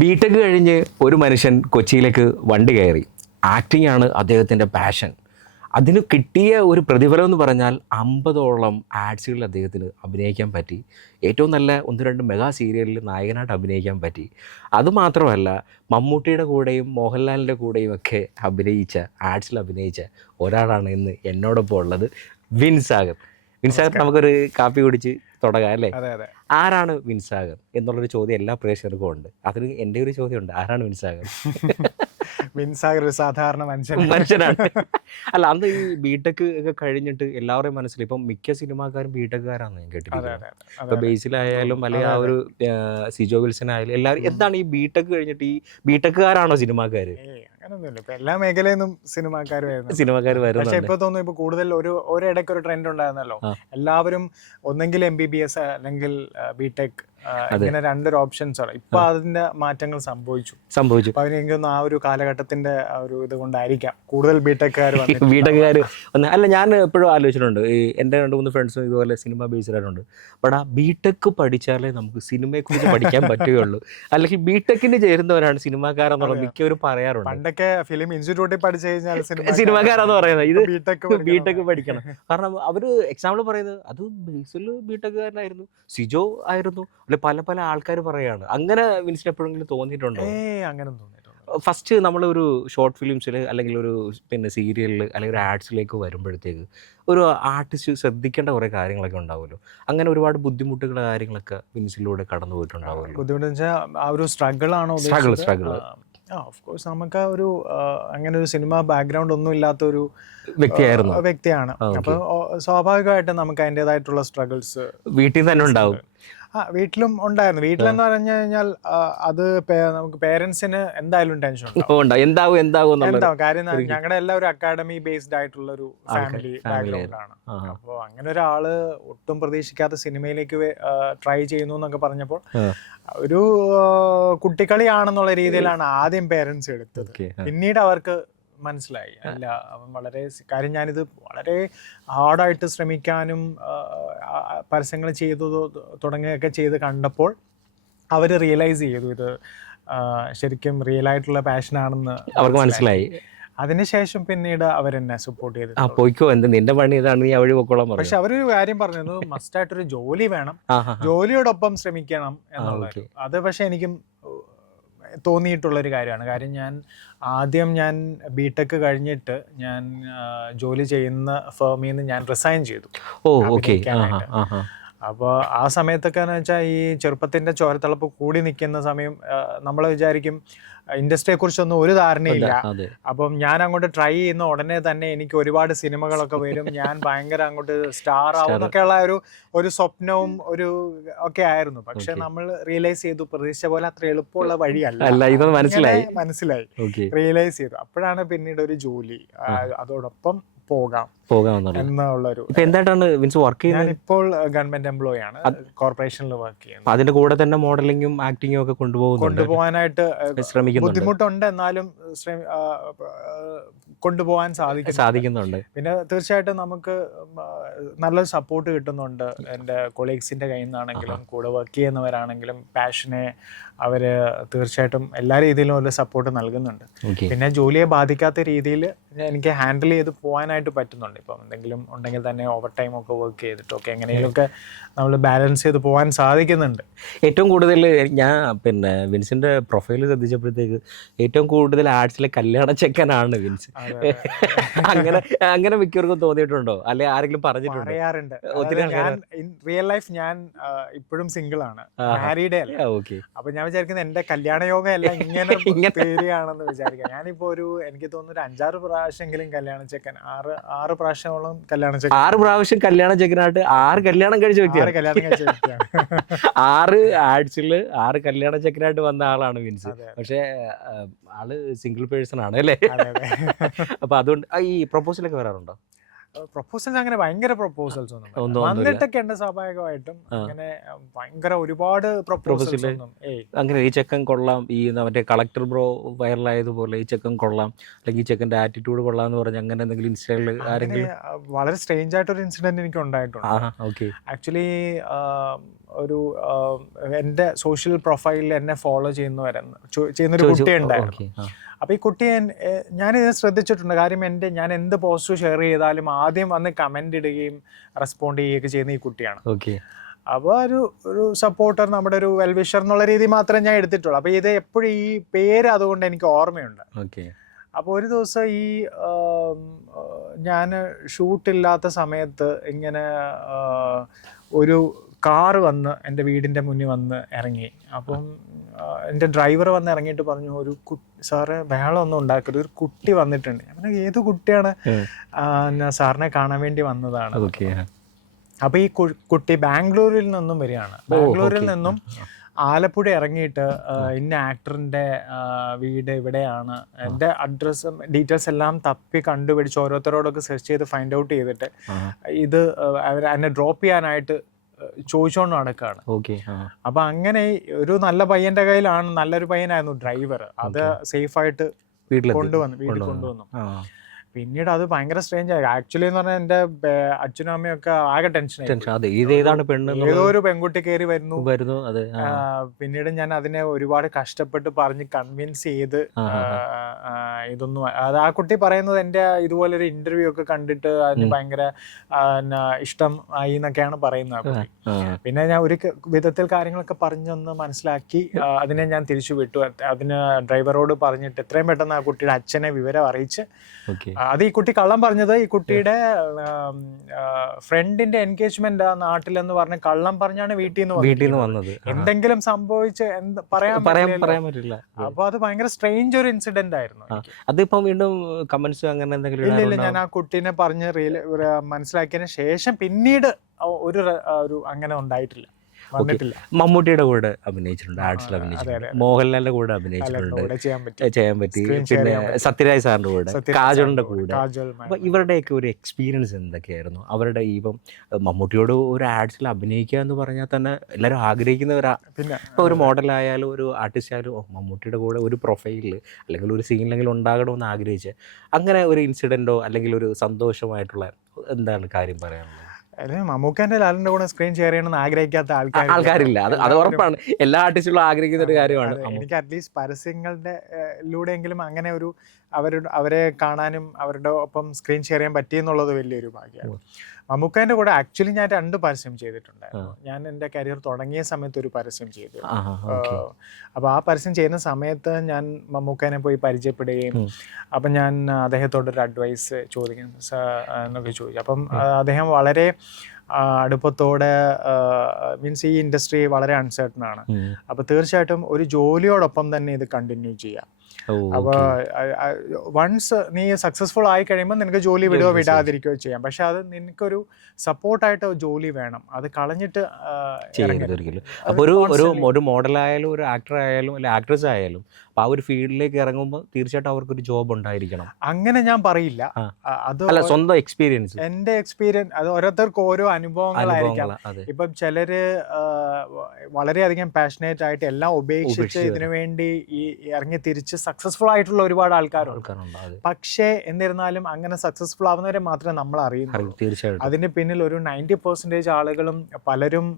BTech കഴിഞ്ഞ് ഒരു മനുഷ്യൻ കൊച്ചിയിലേക്ക് വണ്ടി കയറി. ആക്ടിംഗ് ആണ് അദ്ദേഹത്തിൻ്റെ പാഷൻ. അതിന് കിട്ടിയ ഒരു പ്രതിഫലം എന്ന് പറഞ്ഞാൽ 50ഓളം ആഡ്സുകളിൽ അദ്ദേഹത്തിന് അഭിനയിക്കാൻ പറ്റി. ഏറ്റവും നല്ല 1-2 മെഗാ സീരിയലിൽ നായകനായിട്ട് അഭിനയിക്കാൻ പറ്റി. അതുമാത്രമല്ല, മമ്മൂട്ടിയുടെ കൂടെയും മോഹൻലാലിൻ്റെ കൂടെയും ഒക്കെ ആഡ്സിൽ അഭിനയിച്ച ഒരാളാണ് ഇന്ന് എന്നോടൊപ്പം ഉള്ളത്, വിൻസാഗർ. വിൻസാഗർ, നമുക്കൊരു കാപ്പി കുടിച്ച് തുടങ്ങാം അല്ലേ? ആരാണ് വിൻസാഗർ എന്നുള്ളൊരു ചോദ്യം എല്ലാ പ്രേക്ഷകർക്കും ഉണ്ട്. അതിന് എൻ്റെ ഒരു ചോദ്യമുണ്ട്, ആരാണ് വിൻസാഗർ? വിൻസാഗർ ഒരു സാധാരണ മനുഷ്യനാണ്. അല്ല, അന്ന് ഈ ബിടെക് ഒക്കെ കഴിഞ്ഞിട്ട് എല്ലാവരുടെയും മനസ്സിൽ ഇപ്പം മിക്ക സിനിമാക്കാരും ബിടെക്കുകാരാണെന്ന് ഞാൻ കേട്ടിട്ടുണ്ട്. ഇപ്പൊ ബേസിലായാലും അല്ലെങ്കിൽ ആ ഒരു സിജോ വിൽസൺ ആയാലും എല്ലാവരും എന്താണ് ഈ ബിടെക് കഴിഞ്ഞിട്ട് ഈ ബിടെക്കുകാരാണോ സിനിമാക്കാര്? അങ്ങനൊന്നുമില്ല. ഇപ്പൊ എല്ലാ മേഖലയിൽ നിന്നും സിനിമാക്കാർ വരുന്നു. പക്ഷെ ഇപ്പൊ തോന്നുന്നു ഇപ്പൊ കൂടുതൽ ഒരിടയ്ക്ക് ഒരു ട്രെൻഡ് ഉണ്ടായിരുന്നല്ലോ, എല്ലാവരും ഒന്നെങ്കിൽ MBBS അല്ലെങ്കിൽ ബിടെക്, ഇങ്ങനെ രണ്ടൊരു ഓപ്ഷൻസ് ആണ്. ഇപ്പൊ അതിന്റെ മാറ്റങ്ങൾ സംഭവിച്ചു. അപ്പൊ അതിനെങ്കിലും ആ ഒരു കാലഘട്ടത്തിന്റെ ആ ഒരു ഇത് കൊണ്ടായിരിക്കാം കൂടുതൽ ബിടെക്കുകാർ അല്ല, ഞാൻ എപ്പോഴും ആലോചിച്ചിട്ടുണ്ട്, എൻ്റെ 2-3 ഫ്രണ്ട്സും ഇതുപോലെ സിനിമ ബേസ്ഡ് ആയിട്ടുണ്ട്. ബട്ട് ആ ബിടെക് പഠിച്ചാലേ നമുക്ക് സിനിമയെ കുറിച്ച് പഠിക്കാൻ പറ്റുകയുള്ളൂ, അല്ലെങ്കിൽ ബിടെക്കിന് ചേരുന്നവരാണ് സിനിമാക്കാരെന്നുള്ള മിക്കവരും പറയാറുണ്ട്. പണ്ടൊക്കെ ഫിലിം ഇൻസ്റ്റിറ്റ്യൂട്ടിൽ പഠിച്ചു കഴിഞ്ഞാൽ സിനിമാക്കാരാന്ന് പറയുന്നത്, ഇത് ബിടെക് പഠിക്കണം. കാരണം അവര് എക്സാമ്പിൾ പറയുന്നത് അത് ബേസിൽ ബിടെക്കുകാരനായിരുന്നു, സിജോ ആയിരുന്നു, അല്ലെ പല പല ആൾക്കാർ പറയാണ്. അങ്ങനെ വിൻസിന് എപ്പോഴെങ്കിലും തോന്നിയിട്ടുണ്ടോ? അങ്ങനെ തോന്നിയിട്ടുണ്ട്. ഫസ്റ്റ് നമ്മളൊരു ഷോർട്ട് ഫിലിംസിൽ അല്ലെങ്കിൽ ഒരു സീരിയലിൽ അല്ലെങ്കിൽ ഒരു ആഡ്സിലേക്ക് വരുമ്പോഴത്തേക്ക് ഒരു ആർട്ടിസ്റ്റ് ശ്രദ്ധിക്കേണ്ട കുറേ കാര്യങ്ങളൊക്കെ ഉണ്ടാവുമല്ലോ. അങ്ങനെ ഒരുപാട് ബുദ്ധിമുട്ടുകൾ കാര്യങ്ങളൊക്കെ വിൻസിലൂടെ കടന്നു പോയിട്ടുണ്ടാവുമല്ലോ. ബുദ്ധിമുട്ടെന്ന് വെച്ചാൽ ആ ഒരു സ്ട്രഗിൾ ആണോ? Struggle of course. നമുക്ക് ഒരു അങ്ങനെ ഒരു സിനിമ ബാക്ക്ഗ്രൗണ്ട് ഒന്നും ഇല്ലാത്ത ഒരു വ്യക്തിയാണ്. അപ്പൊ സ്വാഭാവികമായിട്ടും നമുക്ക് അതിൻ്റെതായിട്ടുള്ള സ്ട്രഗിൾസ് വീട്ടിൽ തന്നെ ഉണ്ടാവും. വീട്ടിലും ഉണ്ടായിരുന്നു. വീട്ടിലെന്ന് പറഞ്ഞു കഴിഞ്ഞാൽ അത് നമുക്ക് പേരൻസിന് എന്തായാലും ടെൻഷൻ ഉണ്ടാവും. കാര്യം ഞങ്ങളുടെ എല്ലാം ഒരു അക്കാഡമി ബേസ്ഡ് ആയിട്ടുള്ള ഒരു ഫാമിലി ബാക്ക്ഗ്രൗണ്ട് ആണ്. അപ്പോൾ അങ്ങനെ ഒരാള് ഒട്ടും പ്രതീക്ഷിക്കാത്ത സിനിമയിലേക്ക് ട്രൈ ചെയ്യുന്നു എന്നൊക്കെ പറഞ്ഞപ്പോൾ ഒരു കുട്ടിക്കളിയാണെന്നുള്ള രീതിയിലാണ് ആദ്യം പേരൻസ് എടുത്തത്. പിന്നീട് അവർക്ക് മനസ്സിലായി, അല്ല അവൻ വളരെ കാര്യം ഞാനിത് വളരെ ഹാർഡായിട്ട് ശ്രമിക്കാനും പരസ്യങ്ങൾ ചെയ്തു തുടങ്ങുകയൊക്കെ ചെയ്ത് കണ്ടപ്പോൾ അവർ റിയലൈസ് ചെയ്തു ഇത് ശരിക്കും റിയൽ ആയിട്ടുള്ള പാഷനാണെന്ന് അവർക്ക് മനസ്സിലായി. അതിനുശേഷം പിന്നീട് അവരെന്നെ സപ്പോർട്ട് ചെയ്തു. നിന്റെ പണി ഇതാണ്, നീ അവിടെ പൊക്കോളാം. പക്ഷെ അവരൊരു കാര്യം പറഞ്ഞത് മസ്റ്റായിട്ടൊരു ജോലി വേണം, ജോലിയോടൊപ്പം ശ്രമിക്കണം എന്നുള്ളത്. അത് പക്ഷെ എനിക്കും തോന്നിയിട്ടുള്ളൊരു കാര്യമാണ്. കാര്യം ഞാൻ ബിടെക് കഴിഞ്ഞിട്ട് ഞാൻ ജോലി ചെയ്യുന്ന ഫേമിൽ നിന്ന് ഞാൻ റിസൈൻ ചെയ്തു. അപ്പോൾ ആ സമയത്തൊക്കെ എന്ന് വെച്ചാൽ ഈ ചെറുപ്പത്തിൻ്റെ ചോരത്തിളപ്പ് കൂടി നിൽക്കുന്ന സമയം നമ്മൾ വിചാരിക്കും ഇൻഡസ്ട്രിയെ കുറിച്ചൊന്നും ഒരു ധാരണയില്ല. അപ്പം ഞാൻ അങ്ങോട്ട് ട്രൈ ചെയ്യുന്ന ഉടനെ തന്നെ എനിക്ക് ഒരുപാട് സിനിമകളൊക്കെ വരും, ഞാൻ ഭയങ്കര അങ്ങോട്ട് സ്റ്റാർ ആവും എന്നൊക്കെയുള്ള ഒരു സ്വപ്നവും ഒരു ഒക്കെ ആയിരുന്നു. പക്ഷെ നമ്മൾ റിയലൈസ് ചെയ്തു പ്രതീക്ഷിച്ച പോലെ അത്ര എളുപ്പമുള്ള വഴിയല്ല. മനസ്സിലായി, റിയലൈസ് ചെയ്തു. അപ്പോഴാണ് പിന്നീട് ഒരു ജോലി അതോടൊപ്പം പോകാം എന്നുള്ളൊരു. ഞാനിപ്പോൾ ഗവൺമെന്റ് എംപ്ലോയി ആണ്, കോർപ്പറേഷനിൽ വർക്ക് ചെയ്യുന്നത്. അതിന്റെ കൂടെ തന്നെ മോഡലിംഗും ആക്ടിങ്ങും ഒക്കെ കൊണ്ടുപോകാനായിട്ട് ബുദ്ധിമുട്ടുണ്ട്, എന്നാലും കൊണ്ടുപോകാൻ സാധിക്കുന്നുണ്ട്. പിന്നെ തീർച്ചയായിട്ടും നമുക്ക് നല്ലൊരു സപ്പോർട്ട് കിട്ടുന്നുണ്ട് എൻ്റെ കൊളീഗ്സിന്റെ കയ്യിൽ നിന്നാണെങ്കിലും കൂടെ വർക്ക് ചെയ്യുന്നവരാണെങ്കിലും. പാഷനെ അവര് തീർച്ചയായിട്ടും എല്ലാ രീതിയിലും ഒരു സപ്പോർട്ട് നൽകുന്നുണ്ട്. പിന്നെ ജോലിയെ ബാധിക്കാത്ത രീതിയിൽ എനിക്ക് ഹാൻഡിൽ ചെയ്ത് പോകാനായിട്ട് പറ്റുന്നുണ്ട്. ഇപ്പം എന്തെങ്കിലും ഉണ്ടെങ്കിൽ തന്നെ ഓവർ ടൈം ഒക്കെ വർക്ക് ചെയ്തിട്ടൊക്കെ എങ്ങനെയൊക്കെ നമ്മൾ ബാലൻസ് ചെയ്ത് പോകാൻ സാധിക്കുന്നുണ്ട്. ഏറ്റവും കൂടുതൽ ഞാൻ വിൻസിന്റെ പ്രൊഫൈൽ ശ്രദ്ധിച്ചപ്പോഴത്തേക്ക് ഏറ്റവും കൂടുതൽ ആർട്സിലെ കല്യാണ ചെക്കനാണ് വിൻസ്. അങ്ങനെ മിക്കവർക്കും തോന്നിയിട്ടുണ്ടോ, അല്ലെ ആരെങ്കിലും പറയാറുണ്ട്? റിയൽ ലൈഫ് ഞാൻ ഇപ്പോഴും സിംഗിൾ ആണ്, മാരീഡേ അല്ല. അപ്പൊ ഞാൻ വിചാരിക്കുന്നത് എന്റെ കല്യാണ യോഗം എല്ലാം ഇങ്ങനെ പേരുകയാണെന്ന് വിചാരിക്കാം. ഞാനിപ്പോ എനിക്ക് തോന്നുന്നു ഒരു 5-6 പ്രാവശ്യമെങ്കിലും കല്യാണ ചെക്കൻ, 6 പ്രാവശ്യമോളം കല്യാണ ചെക്കൻ. 6 പ്രാവശ്യം കല്യാണ ചെക്കനായിട്ട് 6 കല്യാണം കഴിച്ച വ്യക്തിയാണ്. 6 ആഡ്സിൽ 6 കല്യാണ ചെക്കനായിട്ട് വന്ന ആളാണ് വിൻസ്. പക്ഷെ ആള് സിംഗിൾ പേഴ്സൺ ആണ് അല്ലേ? അപ്പൊ അതുകൊണ്ട് ഈ പ്രൊപ്പോസലൊക്കെ വരാറുണ്ടോ? പ്രൊപ്പോസൽസ് അങ്ങനെ ഭയങ്കര പ്രൊപ്പോസൽസ് ഒന്നും വന്നിട്ടൊക്കെ ഉണ്ട് സ്വാഭാവികമായിട്ടും. അങ്ങനെ ഭയങ്കര ഒരുപാട് പ്രൊപ്പോസൽസ് ഒന്നും അങ്ങനെ ഈ ചെക്കൻ കൊള്ളാം, ഈ മറ്റേ കളക്ടർ ബ്രോ വൈറലായതുപോലെ ഈ ചെക്കൻ കൊള്ളാം, അല്ലെങ്കിൽ ഈ ചെക്കൻ്റെ ആറ്റിറ്റ്യൂഡ് കൊള്ളാം എന്ന് പറഞ്ഞ് അങ്ങനെ എന്തെങ്കിലും ഇൻസ്റ്റയിൽ ആരെങ്കിലും? വളരെ സ്ട്രേഞ്ച് ആയിട്ടൊരു ഇൻസിഡന്റ് എനിക്ക് ഉണ്ടായിട്ടുണ്ട്. ആക്ച്വലി ഒരു എൻ്റെ സോഷ്യൽ പ്രൊഫൈലിൽ എന്നെ ഫോളോ ചെയ്യുന്നൊരു കുട്ടി ഉണ്ടായിരുന്നു. അപ്പോൾ ഈ കുട്ടിയെ ഞാനിത് ശ്രദ്ധിച്ചിട്ടുണ്ട്. കാര്യം ഞാൻ എന്ത് പോസ്റ്റ് ഷെയർ ചെയ്താലും ആദ്യം വന്ന് കമൻ്റ് ഇടുകയും റെസ്പോണ്ട് ചെയ്യുകയൊക്കെ ചെയ്യുന്ന ഈ കുട്ടിയാണ്. അപ്പോൾ ഒരു സപ്പോർട്ടർ, നമ്മുടെ ഒരു വെൽവിഷർ എന്നുള്ള രീതി മാത്രമേ ഞാൻ എടുത്തിട്ടുള്ളൂ. അപ്പോൾ ഇത് എപ്പോഴും ഈ പേര് അതുകൊണ്ട് എനിക്ക് ഓർമ്മയുണ്ട്. അപ്പോൾ ഒരു ദിവസം ഈ ഞാൻ ഷൂട്ടില്ലാത്ത സമയത്ത് ഇങ്ങനെ ഒരു കാറ് വന്ന് എൻ്റെ വീടിൻ്റെ മുന്നിൽ വന്ന് ഇറങ്ങി. അപ്പം എൻ്റെ ഡ്രൈവർ വന്ന് ഇറങ്ങിയിട്ട് പറഞ്ഞു, ഒരു സാറ് ബഹളമൊന്നും ഉണ്ടാക്കരുത്, ഒരു കുട്ടി വന്നിട്ടുണ്ട്. ഞാൻ ഏത് കുട്ടിയാണ്? സാറിനെ കാണാൻ വേണ്ടി വന്നതാണ്. അപ്പോൾ ഈ കുട്ടി ബാംഗ്ലൂരിൽ നിന്നും വരികയാണ്. ബാംഗ്ലൂരിൽ നിന്നും ആലപ്പുഴ ഇറങ്ങിയിട്ട് ഇന്ന ആക്ടറിൻ്റെ വീട് ഇവിടെയാണ്, എൻ്റെ അഡ്രസ്സും ഡീറ്റെയിൽസ് എല്ലാം തപ്പി കണ്ടുപിടിച്ച് ഓരോരുത്തരോടൊക്കെ സെർച്ച് ചെയ്ത് ഫൈൻഡ് ഔട്ട് ചെയ്തിട്ട് ഇത് എന്നെ ഡ്രോപ്പ് ചെയ്യാനായിട്ട് ചോദിച്ചോണ്ട് നടക്കുകയാണ്. അപ്പൊ അങ്ങനെ ഒരു നല്ല പയ്യന്റെ കയ്യിലാണ്, നല്ലൊരു പയ്യനായിരുന്നു ഡ്രൈവർ, അത് സേഫായിട്ട് വീട്ടിൽ കൊണ്ടുവന്നു. പിന്നീട് അത് ഭയങ്കര സ്ട്രേഞ്ച് ആയി. ആക്ച്വലി എന്ന് പറഞ്ഞാൽ എൻ്റെ അച്ഛനും അമ്മയൊക്കെ ആകെ ടെൻഷൻ. ഏതോ ഒരു പെൺകുട്ടി കയറി വരുന്നു. പിന്നീട് ഞാൻ അതിനെ ഒരുപാട് കഷ്ടപ്പെട്ട് പറഞ്ഞ് കൺവിൻസ് ചെയ്ത് ഇതൊന്നും അത് ആ കുട്ടി പറയുന്നത് എൻ്റെ ഇതുപോലൊരു ഇന്റർവ്യൂ ഒക്കെ കണ്ടിട്ട് അതിന് ഭയങ്കര ഇഷ്ടം ആയി എന്നൊക്കെയാണ് പറയുന്നത്. പിന്നെ ഞാൻ ഒരു വിധത്തിൽ കാര്യങ്ങളൊക്കെ പറഞ്ഞൊന്ന് മനസ്സിലാക്കി അതിനെ ഞാൻ തിരിച്ചു വിട്ടു. അതിന് ഡ്രൈവറോട് പറഞ്ഞിട്ട് എത്രയും പെട്ടെന്ന് ആ കുട്ടിയുടെ അച്ഛനെ വിവരം അറിയിച്ച്, അത് ഈ കുട്ടി കള്ളം പറഞ്ഞത് ഈ കുട്ടിയുടെ ഫ്രണ്ടിന്റെ എൻഗേജ്മെന്റ് ആ നാട്ടിലെന്ന് പറഞ്ഞ് കള്ളം പറഞ്ഞാണ് വീട്ടിൽ നിന്ന് വന്നത്. എന്തെങ്കിലും സംഭവിച്ച് പറയാൻ പറ്റില്ല. അപ്പൊ അത് ഭയങ്കര സ്ട്രേഞ്ച് ഒരു ഇൻസിഡന്റ് ആയിരുന്നു. അതിപ്പോ വീണ്ടും കമന്റ്സ് അങ്ങനെ എന്തെങ്കിലും? ഇല്ല, ഞാൻ ആ കുട്ടീനെ പറഞ്ഞ് മനസ്സിലാക്കിയതിന് ശേഷം പിന്നീട് ഒരു അങ്ങനെ ഉണ്ടായിട്ടില്ല. മമ്മൂട്ടിയുടെ കൂടെ അഭിനയിച്ചിട്ടുണ്ട്, ആർട്സിൽ അഭിനയിച്ചിട്ടുണ്ട്, മോഹൻലാലിന്റെ കൂടെ അഭിനയിച്ചിട്ടുണ്ട്, ചെയ്യാൻ പറ്റി. പിന്നെ സത്യരാജ് സാറിന്റെ കൂടെ, കാജോളിന്റെ കൂടെ. അപ്പൊ ഇവരുടെയൊക്കെ ഒരു എക്സ്പീരിയൻസ് എന്തൊക്കെയായിരുന്നു? അവരുടെ ഇപ്പം മമ്മൂട്ടിയോട് ഒരു ആർട്സിൽ അഭിനയിക്കുക എന്ന് പറഞ്ഞാൽ തന്നെ എല്ലാവരും ആഗ്രഹിക്കുന്നവരാ. ഇപ്പൊ ഒരു മോഡലായാലും ഒരു ആർട്ടിസ്റ്റ് ആയാലും മമ്മൂട്ടിയുടെ കൂടെ ഒരു പ്രൊഫൈലിൽ അല്ലെങ്കിൽ ഒരു സീനിലെങ്കിലും ഉണ്ടാകണമെന്ന് ആഗ്രഹിച്ച് അങ്ങനെ ഒരു ഇൻസിഡന്റോ അല്ലെങ്കിൽ ഒരു സന്തോഷമായിട്ടുള്ള എന്താണ് കാര്യം പറയാനുള്ളത്? മമ്മൂക്കാന്റെ ലാലിന്റെ കൂടെ സ്ക്രീൻ ഷെയർ ചെയ്യണമെന്ന് ആഗ്രഹിക്കാത്ത ആൾക്കാരില്ല. അത് ഉറപ്പാണ്, എല്ലാ ആർട്ടിസ്റ്റുകളും ആഗ്രഹിക്കുന്ന ഒരു കാര്യമാണ്. എനിക്ക് അറ്റ്ലീസ്റ്റ് പരസ്യങ്ങളുടെ ലൂടെയെങ്കിലും അങ്ങനെ ഒരു അവരെ കാണാനും അവരുടെ ഒപ്പം സ്ക്രീൻ ഷെയർ ചെയ്യാൻ പറ്റിയെന്നുള്ളത് വലിയൊരു ഭാഗ്യമാണ്. മമ്മൂക്കാന്റെ കൂടെ ആക്ച്വലി ഞാൻ 2 പരസ്യം ചെയ്തിട്ടുണ്ടായിരുന്നു. ഞാൻ എൻ്റെ കരിയർ തുടങ്ങിയ സമയത്ത് ഒരു പരസ്യം ചെയ്തു. അപ്പോൾ ആ പരസ്യം ചെയ്യുന്ന സമയത്ത് ഞാൻ മമ്മൂക്കാനെ പോയി പരിചയപ്പെടുകയും അപ്പം ഞാൻ അദ്ദേഹത്തോടൊരു അഡ്വൈസ് എന്നൊക്കെ ചോദിച്ചു. അപ്പം അദ്ദേഹം വളരെ അടുപ്പത്തോടെ, മീൻസ് ഈ ഇൻഡസ്ട്രി വളരെ അൺസർട്ടൺ ആണ്. അപ്പോൾ തീർച്ചയായിട്ടും ഒരു ജോലിയോടൊപ്പം തന്നെ ഇത് കണ്ടിന്യൂ ചെയ്യാം. അപ്പോൾ വൺസ് നീ സക്സസ്ഫുൾ ആയി കഴിയുമ്പോൾ നിനക്ക് ജോലി വിടാതിരിക്കുകയോ ചെയ്യാം. പക്ഷെ അത് നിനക്കൊരു സപ്പോർട്ടായിട്ട് ജോലി വേണം. അത് കളഞ്ഞിട്ട് അപ്പോൾ ഒരു മോഡലായാലും ഒരു ആക്ടർ ആയാലും അല്ലെ ആക്ട്രസ് ആയാലും ആ ഒരു ഫീൽഡിലേക്ക് ഇറങ്ങുമ്പോൾ തീർച്ചയായിട്ടും അവർക്കൊരു ജോബ് ഉണ്ടായിരിക്കണം. അങ്ങനെ ഞാൻ പറയില്ല. അത് സ്വന്തം എക്സ്പീരിയൻസ്, എൻ്റെ എക്സ്പീരിയൻസ്, അത് ഓരോരുത്തർക്ക് ഓരോ അനുഭവങ്ങളായിരിക്കാം. ഇപ്പം ചിലര് വളരെയധികം പാഷനേറ്റ് ആയിട്ട് എല്ലാം ഉപേക്ഷിച്ച് ഇതിനു വേണ്ടി ഈ ഇറങ്ങി തിരിച്ച് സക്സസ്ഫുൾ ആയിട്ടുള്ള ഒരുപാട് ആൾക്കാരുണ്ട്. പക്ഷേ എന്നിരുന്നാലും അങ്ങനെ സക്സസ്ഫുൾ ആവുന്നവരെ മാത്രമേ നമ്മൾ അറിയുന്നുള്ളൂ. തീർച്ചയായിട്ടും അതിന് പിന്നിൽ ഒരു 90% ആളുകളും പലരും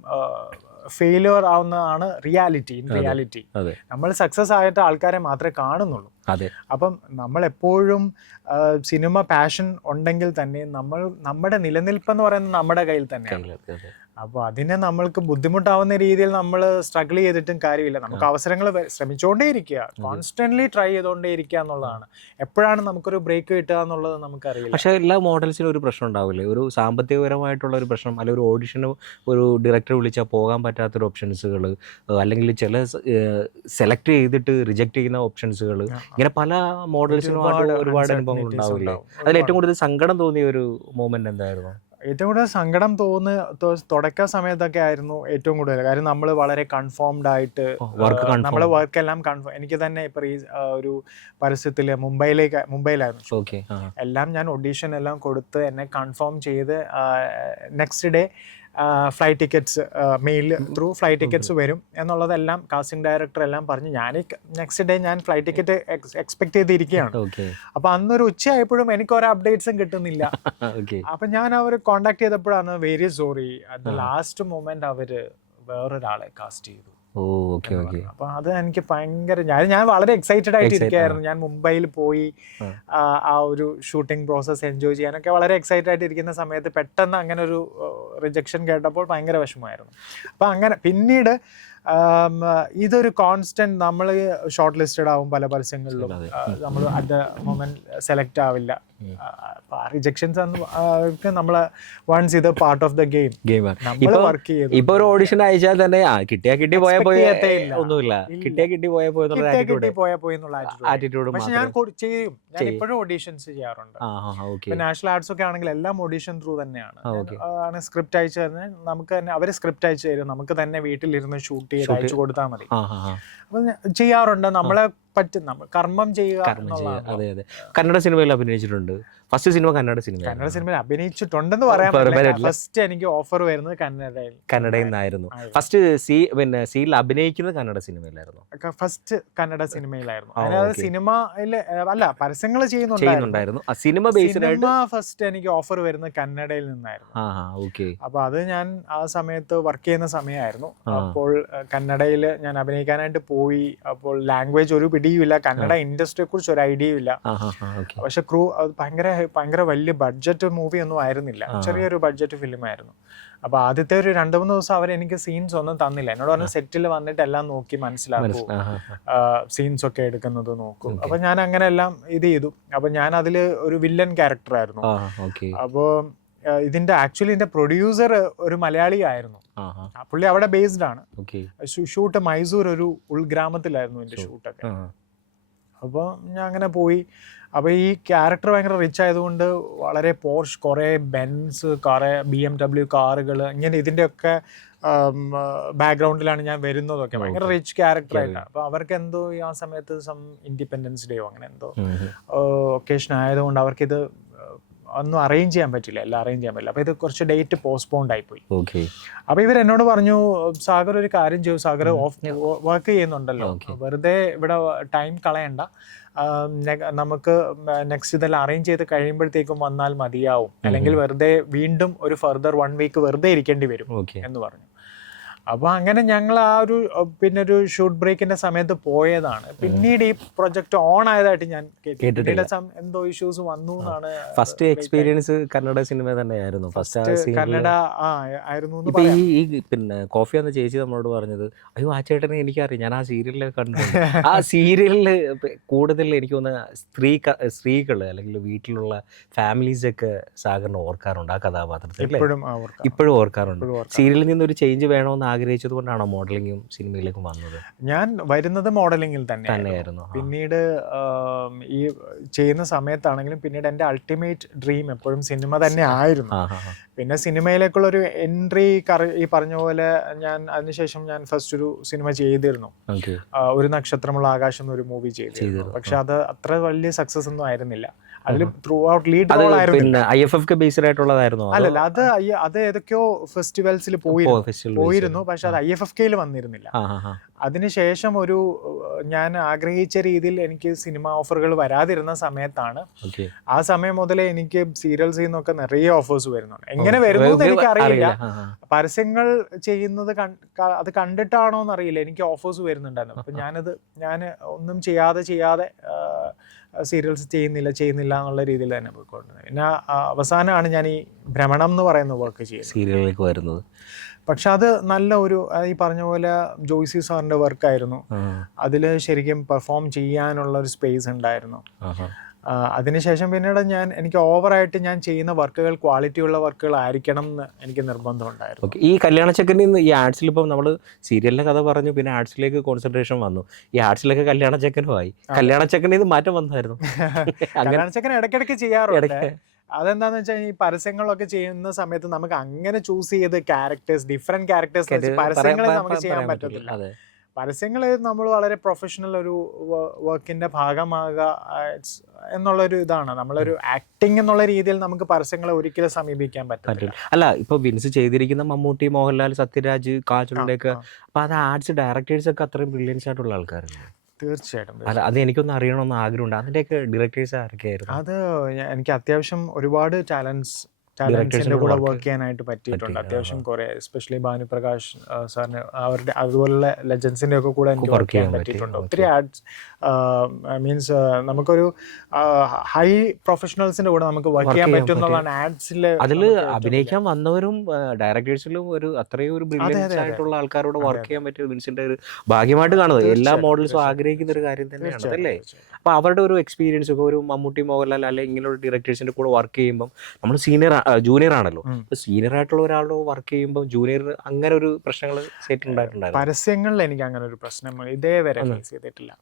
ഫെയിലിയർ ആവുന്നതാണ് റിയാലിറ്റി. നമ്മൾ സക്സസ് ആയിട്ട് ആൾക്കാരെ മാത്രമേ കാണുന്നുള്ളൂ. അപ്പം നമ്മൾ എപ്പോഴും സിനിമ പാഷൻ ഉണ്ടെങ്കിൽ തന്നെ നമ്മുടെ നിലനിൽപ്പ് എന്ന് പറയുന്നത് നമ്മുടെ കയ്യിൽ തന്നെയാണ്. അപ്പോൾ അതിനെ നമ്മൾക്ക് ബുദ്ധിമുട്ടാവുന്ന രീതിയിൽ നമ്മൾ സ്ട്രഗിൾ ചെയ്തിട്ടും കാര്യമില്ല. നമുക്ക് അവസരങ്ങൾ ശ്രമിച്ചുകൊണ്ടേ ഇരിക്കുക, കോൺസ്റ്റന്റ്ലി ട്രൈ ചെയ്തുകൊണ്ടേ ഇരിക്കുക എന്നുള്ളതാണ്. എപ്പോഴാണ് നമുക്കൊരു ബ്രേക്ക് കിട്ടുക എന്നുള്ളത് നമുക്കറിയില്ല. പക്ഷേ എല്ലാ മോഡൽസിനും ഒരു പ്രശ്നം ഉണ്ടാവില്ലേ? ഒരു സാമ്പത്തികപരമായിട്ടുള്ള ഒരു പ്രശ്നം, അല്ലെങ്കിൽ ഒരു ഓഡിഷന് ഒരു ഡയറക്ടർ വിളിച്ചാൽ പോകാൻ പറ്റാത്തൊരു ഓപ്ഷൻസുകൾ, അല്ലെങ്കിൽ ചില സെലക്ട് ചെയ്തിട്ട് റിജക്ട് ചെയ്യുന്ന ഓപ്ഷൻസുകൾ, ഇങ്ങനെ പല മോഡൽസിനും ഒരുപാട് അനുഭവങ്ങൾ ഉണ്ടാവില്ലേ? അതിൽ ഏറ്റവും കൂടുതൽ സങ്കടം തോന്നിയ ഒരു മൊമെന്റ് എന്തായിരുന്നു? ഏറ്റവും കൂടുതൽ സങ്കടം തുടക്ക സമയത്തൊക്കെ ആയിരുന്നു ഏറ്റവും കൂടുതൽ. കാര്യം നമ്മൾ വളരെ കൺഫേംഡ് ആയിട്ട് നമ്മളെ വർക്കെല്ലാം എനിക്ക് തന്നെ ഇപ്പൊ ഈ ഒരു പരസ്യത്തില് മുംബൈയിലായിരുന്നു എല്ലാം. ഞാൻ ഓഡീഷൻ എല്ലാം കൊടുത്ത് എന്നെ കൺഫേം ചെയ്ത് next day flight tickets mail through flight tickets വരും എന്നുള്ളതെല്ലാം കാസ്റ്റിംഗ് ഡയറക്ടർ എല്ലാം പറഞ്ഞു. ഞാൻ നെക്സ്റ്റ് ഡേ ഞാൻ ഫ്ലൈറ്റ് ടിക്കറ്റ് എക്സ്പെക്ട് ചെയ്തിരിക്കുകയാണ്. അപ്പൊ അന്നൊരു ഉച്ചയായപ്പോഴും എനിക്ക് ഒരു അപ്ഡേറ്റ്സും കിട്ടുന്നില്ല. അപ്പൊ ഞാൻ അവർ കോണ്ടാക്ട് ചെയ്തപ്പോഴാണ് very sorry, at the last moment അവര് വേറൊരാളെ കാസ്റ്റ് ചെയ്തു. ഓ ഓക്കെ ഓക്കെ. അപ്പൊ അത് എനിക്ക് ഭയങ്കര ഞാൻ വളരെ എക്സൈറ്റഡ് ആയിട്ട് ഇരിക്കുകയായിരുന്നു. ഞാൻ മുംബൈയിൽ പോയി ആ ഒരു ഷൂട്ടിംഗ് പ്രോസസ്സ് എൻജോയ് ചെയ്യാനൊക്കെ വളരെ എക്സൈറ്റഡ് ആയിട്ട് ഇരിക്കുന്ന സമയത്ത് പെട്ടെന്ന് അങ്ങനെ ഒരു റിജക്ഷൻ കേട്ടപ്പോൾ ഭയങ്കര വിഷമമായിരുന്നു. അപ്പൊ അങ്ങനെ പിന്നീട് ഇതൊരു കോൺസ്റ്റന്റ്, നമ്മൾ ഷോർട്ട് ലിസ്റ്റഡ് ആവും പല പരസ്യങ്ങളിലും, നമ്മൾ അറ്റ് ദ മൊമെന്റ് സെലക്ട് ആവില്ല. റിജക്ഷൻസ് നമ്മള് വൺസ് ഇത് പാർട്ട് ഓഫ് ദ ഗെയിം. നമ്മൾ വർക്ക് ചെയ്തു. ഇപ്പൊ ഒരു ഓഡിഷൻ അയച്ചാൽ തന്നെ കിട്ടിയാ കിട്ടി പോയാ ഒന്നുമില്ല, കിട്ടിയാ കിട്ടി പോയാ പോയി എന്നുള്ള ആറ്റിറ്റ്യൂഡ്. പക്ഷെ ഞാൻ ചെയ്യും, ഞാൻ ഇപ്പോഴും ഓഡീഷൻസ് ചെയ്യാറുണ്ട്. നാഷണൽ ആർട്സ് ഒക്കെ ആണെങ്കിൽ എല്ലാം ഓഡീഷൻ ത്രൂ തന്നെയാണ്. സ്ക്രിപ്റ്റ് അയച്ചു തന്നെ നമുക്ക് തന്നെ, അവര് സ്ക്രിപ്റ്റ് അയച്ചു തരും, നമുക്ക് തന്നെ വീട്ടിലിരുന്ന് ഷൂട്ട് ചെയ്ത് അയച്ചു കൊടുത്താൽ മതി. അപ്പൊ ചെയ്യാറുണ്ട്. നമ്മളെ പറ്റും, നമ്മൾ കർമ്മം ചെയ്യുക. അതെ അതെ. കന്നഡ സിനിമയിൽ അഭിനയിച്ചിട്ടുണ്ട്. ഫസ്റ്റ് സിനിമ കന്നഡ സിനിമയിൽ അഭിനയിച്ചിട്ടുണ്ടെന്ന് പറയാൻ പറ്റില്ല. ഫസ്റ്റ് എനിക്ക് ഓഫർ വരുന്നത് കന്നഡയിൽ നിന്നായിരുന്നു. ഫസ്റ്റ് പിന്നെ സീരിയൽ അഭിനയിക്കുന്നത് കന്നഡ സിനിമയിലായിരുന്നു. ഫസ്റ്റ് കന്നഡ സിനിമയിലായിരുന്നു. അതായത് സിനിമയിൽ അല്ല, പരസ്യങ്ങൾ ചെയ്യുന്നുണ്ടായിരുന്നു. സിനിമ ഫസ്റ്റ് എനിക്ക് ഓഫർ വരുന്നത് കന്നഡയിൽ നിന്നായിരുന്നു. അപ്പൊ അത് ഞാൻ ആ സമയത്ത് വർക്ക് ചെയ്യുന്ന സമയമായിരുന്നു. അപ്പോൾ കന്നഡയിൽ ഞാൻ അഭിനയിക്കാനായിട്ട് പോയി. അപ്പോൾ ലാംഗ്വേജ് ഒരു പിടിയുമില്ല, കന്നഡ ഇൻഡസ്ട്രിയെ കുറിച്ച് ഒരു ഐഡിയയും ഇല്ല. പക്ഷെ ക്രൂ ഭയങ്കര വലിയ ബഡ്ജറ്റ് മൂവി ഒന്നും ആയിരുന്നില്ല, ചെറിയൊരു ബഡ്ജറ്റ് ഫിലിം ആയിരുന്നു. അപ്പൊ ആദ്യത്തെ ഒരു 2-3 ദിവസം അവർ എനിക്ക് സീൻസ് ഒന്നും തന്നില്ല. എന്നോട് പറഞ്ഞ സെറ്റിൽ വന്നിട്ട് എല്ലാം നോക്കി മനസ്സിലാക്കൂ, സീൻസ് ഒക്കെ എടുക്കുന്നത് നോക്കും. അപ്പൊ ഞാൻ അങ്ങനെ എല്ലാം ഇത് ചെയ്തു. അപ്പൊ ഞാൻ അതില് ഒരു വില്ലൻ ക്യാരക്ടർ ആയിരുന്നു. അപ്പോ ഇതിന്റെ പ്രൊഡ്യൂസർ ഒരു മലയാളി ആയിരുന്നു. പുള്ളി അവിടെ ബേസ്ഡ് ആണ്. ഷൂട്ട് മൈസൂർ ഒരു ഉൾഗ്രാമത്തിലായിരുന്നു എന്റെ ഷൂട്ടൊക്കെ. അപ്പോൾ ഞാൻ അങ്ങനെ പോയി. അപ്പോൾ ഈ ക്യാരക്ടർ ഭയങ്കര റിച്ച് ആയതുകൊണ്ട് വളരെ പോർഷ്, കുറേ ബെൻസ്, കുറേ BMW കാറുകൾ, ഇങ്ങനെ ഇതിൻ്റെയൊക്കെ ബാക്ക്ഗ്രൗണ്ടിലാണ് ഞാൻ വരുന്നതൊക്കെ. ഭയങ്കര റിച്ച് ക്യാരക്ടറായിട്ടാണ്. അപ്പോൾ അവർക്ക് എന്തോ ആ സമയത്ത് ഇൻഡിപെൻഡൻസ് ഡേയോ അങ്ങനെ എന്തോ ഒക്കേഷൻ ആയതുകൊണ്ട് അവർക്കിത് ഒന്നും അറേഞ്ച് ചെയ്യാൻ പറ്റില്ല, എല്ലാം അറേഞ്ച് ചെയ്യാൻ പറ്റില്ല. അപ്പോൾ ഇത് കുറച്ച് ഡേറ്റ് പോസ്റ്റ്പോണ്ട് ആയിപ്പോയി. അപ്പോൾ ഇവരെന്നോട് പറഞ്ഞു, സാഗർ ഒരു കാര്യം ചെയ്യും, സാഗർ വർക്ക് ചെയ്യുന്നുണ്ടല്ലോ, വെറുതെ ഇവിടെ ടൈം കളയണ്ട, നമുക്ക് നെക്സ്റ്റ് ഇതെല്ലാം അറേഞ്ച് ചെയ്ത് കഴിയുമ്പോഴത്തേക്കും വന്നാൽ മതിയാവും, അല്ലെങ്കിൽ വെറുതെ വീണ്ടും ഒരു ഫർദർ 1 വീക്ക് വെറുതെ ഇരിക്കേണ്ടി വരും എന്ന് പറഞ്ഞു. അപ്പൊ അങ്ങനെ ഞങ്ങൾ ആ ഒരു ഒരു ഷൂട്ട് ബ്രേക്കിന്റെ സമയത്ത് പോയതാണ്. പിന്നീട് ഈ പ്രൊജക്ട് ഓൺ ആയതായിട്ട് ഞാൻ കേട്ടിട്ടില്ല. എന്തോ ഇഷ്യൂസ് വന്നു എന്നാണ്. ഫസ്റ്റ് എക്സ്പീരിയൻസ് കന്നഡ സിനിമ തന്നെയായിരുന്നു. കന്നഡ ആയിരുന്നു. ഈ പിന്നെ കോഫി എന്ന ചേച്ചി നമ്മളോട് പറഞ്ഞത്, അയ്യോ ആ ചേട്ടനെ എനിക്കറിയാം, ഞാൻ ആ സീരിയലിൽ കണ്ടിട്ടുണ്ട്. ആ സീരിയലില് കൂടുതൽ എനിക്ക് തോന്നുന്ന സ്ത്രീകള് അല്ലെങ്കിൽ വീട്ടിലുള്ള ഫാമിലീസ് ഒക്കെ സാഗറിനെ ഓർക്കാറുണ്ട്. ആ കഥാപാത്രത്തിൽ ഇപ്പോഴും ഓർക്കാറുണ്ട്. സീരിയലിൽ നിന്നൊരു ചേഞ്ച് വേണമെന്ന് ആഗ്രഹിച്ചത് കൊണ്ടാണോ മോഡലിംഗും സിനിമയിലേക്കും വന്നത്? ഞാൻ വരുന്നത് മോഡലിംഗിൽ തന്നെയായിരുന്നു. പിന്നീട് ഈ ചെയ്യുന്ന സമയത്താണെങ്കിലും പിന്നീട് എൻ്റെ അൾട്ടിമേറ്റ് ഡ്രീം എപ്പോഴും സിനിമ തന്നെ ആയിരുന്നു. പിന്നെ സിനിമയിലേക്കുള്ളൊരു എൻട്രി ഈ പറഞ്ഞ പോലെ ഞാൻ അതിനുശേഷം ഞാൻ ഫസ്റ്റ് ഒരു സിനിമ ചെയ്തിരുന്നു, ഒരു നക്ഷത്രമുള്ള ആകാശം എന്നൊരു മൂവി ചെയ്തിരുന്നു. പക്ഷെ അത് അത്ര വലിയ സക്സസ് ഒന്നും ആയിരുന്നില്ല. അതിൽ ത്രൂ ഔട്ട് ലീഡ് റോൾ ആയിരുന്നു. അല്ലല്ല, അത് ഏതൊക്കെയോ ഫെസ്റ്റിവൽസിൽ പോയിരുന്നു, പക്ഷെ അത് IFFK വന്നിരുന്നില്ല. അതിനുശേഷം ഒരു ഞാൻ ആഗ്രഹിച്ച രീതിയിൽ എനിക്ക് സിനിമ ഓഫറുകൾ വരാതിരുന്ന സമയത്താണ്, ആ സമയം മുതലേ എനിക്ക് സീരിയൽസിൽ നിന്നൊക്കെ നിറയെ ഓഫേഴ്സ് വരുന്നുണ്ട്. എങ്ങനെ വരുന്നത് എനിക്ക് അറിയില്ല, പരസ്യങ്ങൾ ചെയ്യുന്നത് അത് കണ്ടിട്ടാണോ എന്നറിയില്ല, എനിക്ക് ഓഫേഴ്സ് വരുന്നുണ്ടായിരുന്നു. അപ്പൊ ഞാൻ ഒന്നും ചെയ്യാതെ സീരിയൽസ് ചെയ്യുന്നില്ല എന്നുള്ള രീതിയിൽ തന്നെ പോയിക്കൊണ്ടിരുന്നത്. പിന്നെ അവസാനമാണ് ഞാൻ ഈ ഭ്രമണം എന്ന് പറയുന്ന വർക്ക് ചെയ്യുന്നത്, സീരിയലിലേക്ക് വരുന്നത്. പക്ഷെ അത് നല്ല ഒരു ഈ പറഞ്ഞ പോലെ ജോയ്സി സാറിന്റെ വർക്കായിരുന്നു. അതിൽ ശരിക്കും പെർഫോം ചെയ്യാനുള്ള ഒരു സ്പേസ് ഉണ്ടായിരുന്നു. അതിനുശേഷം പിന്നീട് എനിക്ക് ഓവറായിട്ട് ഞാൻ ചെയ്യുന്ന വർക്കുകൾ ക്വാളിറ്റിയുള്ള വർക്കുകൾ ആയിരിക്കണം എന്ന് എനിക്ക് നിർബന്ധമുണ്ടായിരുന്നു. ഈ കല്യാണച്ചക്കനിൽ നിന്ന് ഈ ആർട്സിൽ ഇപ്പം നമ്മൾ സീരിയലിന്റെ കഥ പറഞ്ഞു, പിന്നെ ആർട്സിലേക്ക് കോൺസെൻട്രേഷൻ വന്നു. ഈ ആർട്സിലൊക്കെ കല്യാണച്ചക്കനുമായി, കല്യാണച്ചക്കനിൽ നിന്ന് മാറ്റം വന്നായിരുന്നു? കല്യാണച്ചക്കൻ ഇടയ്ക്കിടയ്ക്ക് ചെയ്യാറുണ്ട്. അതെന്താന്ന് വെച്ചാൽ ഈ പരസ്യങ്ങളൊക്കെ ചെയ്യുന്ന സമയത്ത് നമുക്ക് അങ്ങനെ ചൂസ് ചെയ്ത് ഡിഫറെന്റ് ക്യാരക്ടേഴ്സ് പരസ്യങ്ങളെ നമുക്ക് ചെയ്യാൻ പറ്റത്തില്ല. പരസ്യങ്ങൾ നമ്മൾ വളരെ പ്രൊഫഷണൽ ഒരു വർക്കിന്റെ ഭാഗമാകുക എന്നുള്ളൊരു ഇതാണ്. നമ്മളൊരു ആക്ടിങ് എന്നുള്ള രീതിയിൽ നമുക്ക് പരസ്യങ്ങളെ ഒരിക്കലും സമീപിക്കാൻ പറ്റില്ല. അല്ല, ഇപ്പൊ വിൻസ് ചെയ്തിരിക്കുന്ന മമ്മൂട്ടി, മോഹൻലാൽ, സത്യരാജ്, കാജോളിന്റെയൊക്കെ, അപ്പൊ അത് ആർട്സ് ഡയറക്ടേഴ്സ് ഒക്കെ അത്രയും ബ്രില്യൻസ് ആയിട്ടുള്ള ആൾക്കാരാണ്. തീർച്ചയായിട്ടും. അല്ല, അത് എനിക്കൊന്ന് അറിയണമെന്ന് ആഗ്രഹമുണ്ട്. അതിന്റെയൊക്കെ ഡയറക്ടേഴ്സ് ആരൊക്കെയായിരുന്നു? അത് എനിക്ക് അത്യാവശ്യം ഒരുപാട് ടാലൻസ് ടാലൻസിന്റെ കൂടെ വർക്ക് ചെയ്യാനായിട്ട് പറ്റിയിട്ടുണ്ട്. അത്യാവശ്യം കുറെ, എസ്പെഷ്യലി ഭാനുപ്രകാശ് സാറിന് അവരുടെ അതുപോലുള്ള ലെജൻസിന്റെ ഒക്കെ കൂടെ എനിക്ക് വർക്ക് ചെയ്യാൻ പറ്റിയിട്ടുണ്ട്. ഒത്തിരി ആഡ്സ് മീൻസ് നമുക്കൊരു ഹൈ പ്രൊഫഷണൽസിന്റെ കൂടെ നമുക്ക് വർക്ക് ചെയ്യാൻ പറ്റും എന്നുള്ളതാണ് ആഡ്സിൽ. അതിൽ അഭിനയിക്കാൻ വന്നവരും ഡയറക്ടേഴ്സിലും ഒരു അത്രയും ഒരു ബ്രില്യൻസ് ആയിട്ടുള്ള ആൾക്കാരോട് വർക്ക് ചെയ്യാൻ പറ്റിയ വിൻസിന്റെ ഒരു ഭാഗ്യമായിട്ട് കാണുന്നത്. എല്ലാ മോഡൽസും ആഗ്രഹിക്കുന്ന ഒരു കാര്യം തന്നെയാണ് അല്ലേ. അപ്പൊ അവരുടെ ഒരു എക്സ്പീരിയൻസ് ഒക്കെ ഒരു മമ്മൂട്ടി, മോഹൻലാൽ അല്ലെങ്കിൽ ഇങ്ങനെയുള്ള ഡയറക്ടേഴ്സിന്റെ കൂടെ വർക്ക് ചെയ്യുമ്പോൾ നമ്മൾ ജൂനിയർ ആണല്ലോ, സീനിയർ ആയിട്ടുള്ള ഒരാളോട് വർക്ക് ചെയ്യുമ്പോൾ ജൂനിയർ അങ്ങനെ ഒരു പ്രശ്നങ്ങൾ സെറ്റ് ഉണ്ടായിട്ടുണ്ടായിരുന്നു. പരസ്യങ്ങളിൽ എനിക്ക് അങ്ങനെ ഒരു പ്രശ്നം ഇതേവരെ ഫേസ് ചെയ്തിട്ടില്ല.